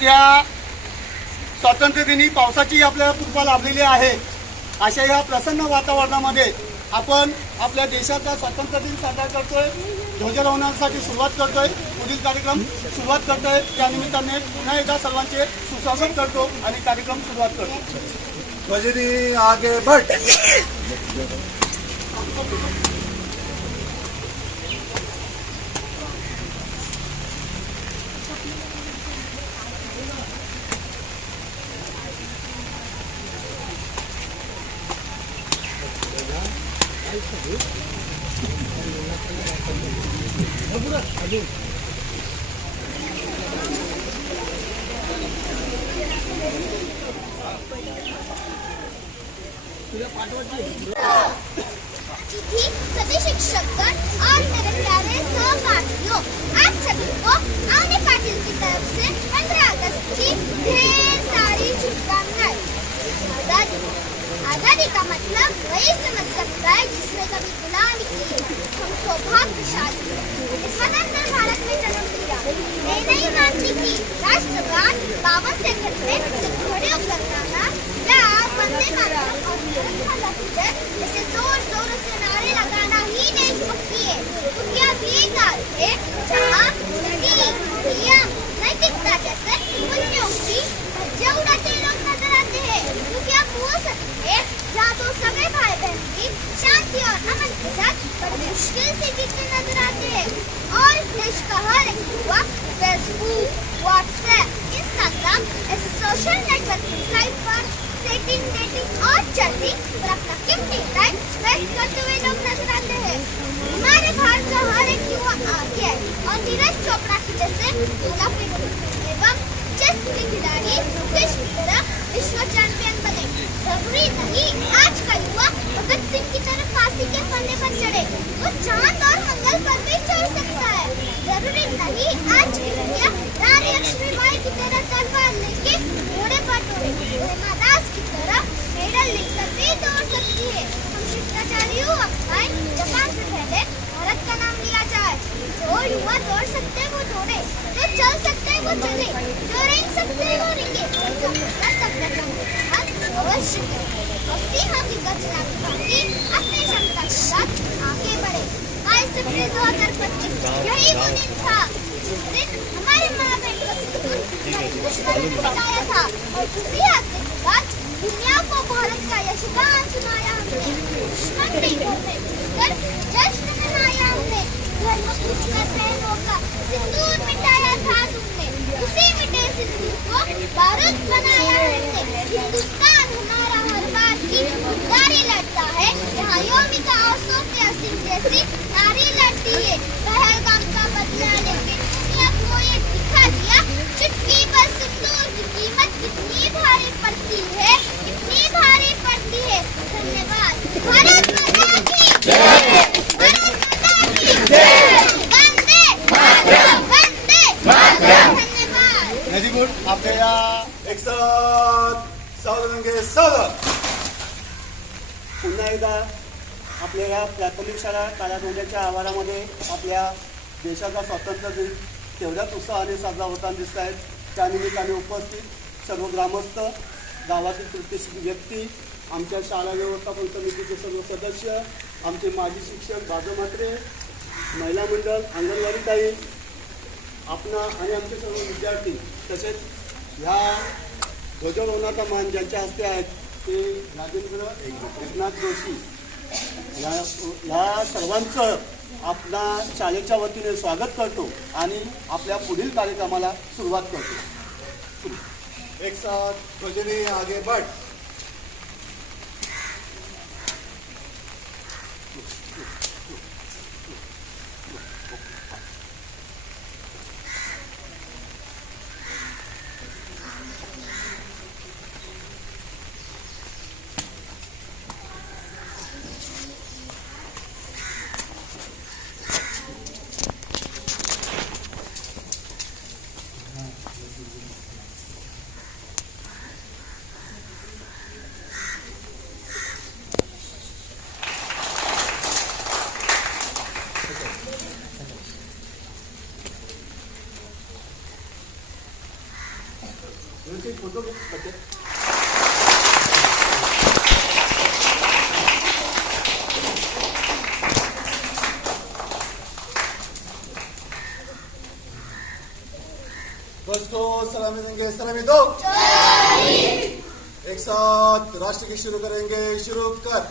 अर्थात या स्वातंत्र्यदिनी पावसाची आपल्याला कृपा लाभलेली आहे. अशा या प्रसन्न वातावरणामध्ये आपण आपल्या देशाचा स्वातंत्र्य दिन साजरा करतोय, ध्वजारोहणासाठी सुरुवात करतोय, पुढील कार्यक्रम सुरुवात करतोय. त्या निमित्ताने पुन्हा एकदा सर्वांचे सुस्वागत करतो आणि कार्यक्रम सुरुवात करतो. ध्वजनी आगे बढ़. चिट्ठी सभी शिक्षकगण और मेरे प्यारे सहपाठियों, आप सभी को आने पाटिल की तरफ से 15 अगस्त की ढेर सारी शुभकामनाएं। आजादी का मतलब वही समझ सकता है जिसने कभी गुलामी की। हम सौभाग्यशाली हैं स्वतंत्र भारत में जन्म लिया। मैं नहीं मानती कि राष्ट्रगान 52 सेकंड में सिर्फ खड़े होकर गाना या वंदे मातरम और भारत माता की जय जैसे जोर जोरों से नारे लगाना ही देशभक्ति है। तो क्या बेकार है जहाँ नदी, नियम, नैतिकता जैसे मूल्यों की धज्जियां उड़ाते लोग नजर आते हैं? तो क्या हो सकते हैं जहाँ तो सभी भाई बहन की शांति और अमन के साथ बड़ी मुश्किल से जीते नजर आते हैं? और इस देश का हर एक युवा फेसबुक, व्हाट्सएप, इंस्टाग्राम ऐसे सोशल नेटवर्किंग साइट पर सेटिंग, डेटिंग और चैटिंग पर अपना कीमती टाइम वेस्ट करते हुए लोग नजर आते हैं। हमारे भारत का हर एक युवा आगे है और नीरज चोपड़ा की जैसे एवं चेस के खिलाड़ी मुकेश की तरह विश्व चैंपियन बने। जरूरी नहीं आज का युवा भगत सिंह की तरह फांसी के फंदे पर चढ़े, वो चांद और मंगल पर भी चढ़ सकता है। जरूरी नहीं आज की दुनिया रानी लक्ष्मीबाई की तरह तलवार लेके घोड़े पर दौड़े, वो हेमा दास की तरह मेडल लेकर भी दौड़ सकती है। हम शिष्टाचारी युवा जापान से पहले भारत का नाम लिया जाए। जो युवा दौड़ सकते वो दौड़े, जो चल सकते वो चले, जो रेंग सकते वो रेंगे, जो अवश्य उसी हकीकत अपने क्षमता के साथ आगे बढ़े। 22 अप्रैल 2025 यही वो दिन था जिस दिन हमारे महाबेट का दुश्मन बताया था और उसी हादसे के बाद दुनिया को भारत का यशगान सुनाया हमने। दुश्मन के घर में घुसकर जश्न मनाया हमने। घर में घुसकर बहनों का सिंदूर मिटाया था तुमने। उसी मिटे सिंदूर को बारूद बनाया हमने। हिंदुस्तान हमारा हर बार की नारी लड़ता है, यहाँ योमिका और सोफिया सिंह जैसी नारी लड़ती है। पहलगाम का बदला लेके दुनिया को ये दिखा दिया, चुटकी पर सिंदूर की कीमत कितनी भारी पड़ती है, कितनी भारी पड़ती है। धन्यवाद। भारत माता की जय। भारत माता की जय। वंदे मातरम, वंदे मातरम। धन्यवाद। Very good. आपल्या एक साथ सावधान सावधान. पुन्हा एकदा आपल्या या प्राथमिक शाळा काळाडोंड्याच्या आवारामध्ये आपल्या देशाचा स्वातंत्र्य दिन तेवढ्याच उत्साहाने साजरा होताना दिसत आहेत. त्यानिमित्ताने उपस्थित सर्व ग्रामस्थ, गावातील प्रतिष्ठित व्यक्ती, आमच्या शाळा व्यवस्थापन समितीचे सर्व सदस्य, आमचे माजी शिक्षक बाजू मात्रे, महिला मंडळ, अंगणवाडी ताई, आपणा आणि आमचे सर्व विद्यार्थी, तसेच ह्या ध्वजारोहणाचा मान ज्यांच्या हस्ते आहेत ते राजेंद्र एकनाथ जोशी या सर्वांचं आपला शाळेच्या वतीने स्वागत करतो आणि आपल्या पुढील कार्यक्रमाला सुरुवात करतो. एक साथ ध्वजनी आगे बढ़. तुमचे फोटो बघते. ध्वज को सलामी देंगे, सलामी दो. एक साथ राष्ट्र गीत शुरू करेंगे. शुरू कर.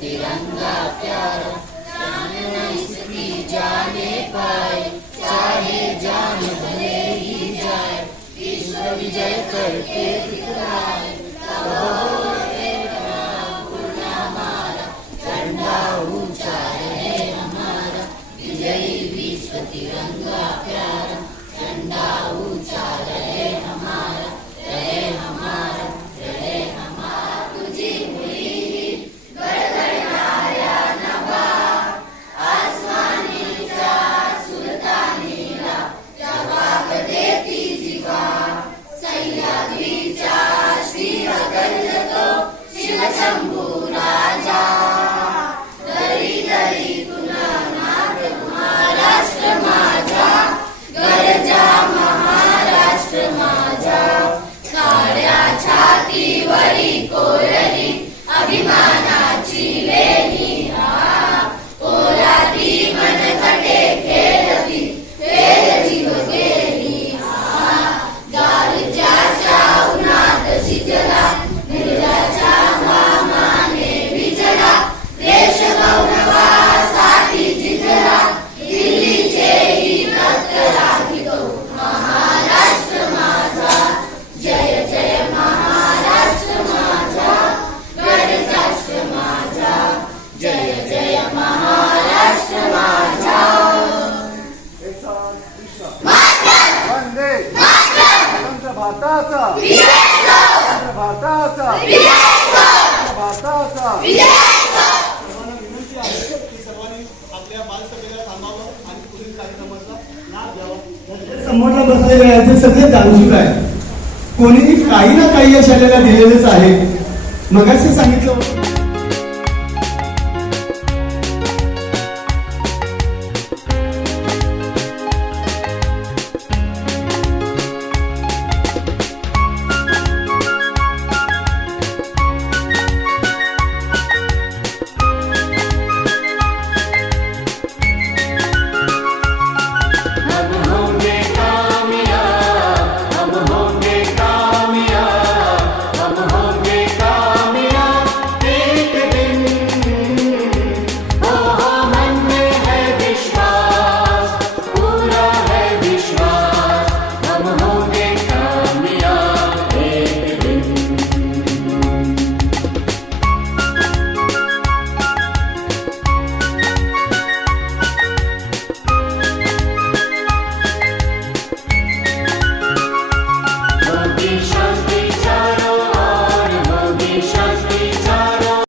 तिरंगा प्यारा जाने इसकी जाने पाए चाहे जान भले ही जाए विश्व विजय करके दिखलाए झंडा ऊंचा रहे हमारा विजयी विश्व तिरंगा प्यारा झंडा ऊंचा रहे हमारा रहे हमारा रहे हमारा तुझी हुई शंभू राजा दरी दरी तुला नाद महाराष्ट्र माझा गरजा महाराष्ट्र माझा काळ्या छातीवरी कोरली अभिमानाची लेणी पोरादी मनकटे खेळती वेल जीव गेली गारजाच्या उन्हात शिजला निर्जाच्या मामाने विजला देश गौरवासाठी झिजला दिल्लीचे ही रक्त राखितो महाराष्ट्र माझा जय जय महाराष्ट्र माझा गणराष्ट्र माझा जय जय महाराष्ट्र माझा एक साथ विश्राम. वंदे स्वतंत्र भारताचा स्वतंत्र भारताचा भारताचा. सर्वांना विनंती आहे की सर्वांनी आपल्या बालसभेला थांबावं आणि पुढील कार्यक्रमाचा लाभ घ्यावा. समोरला बसलेले आहेत ते सगळे जाणून आहे. कोणी काही ना काही या शाळेला दिलेलेच आहे. मगाशी सांगितलं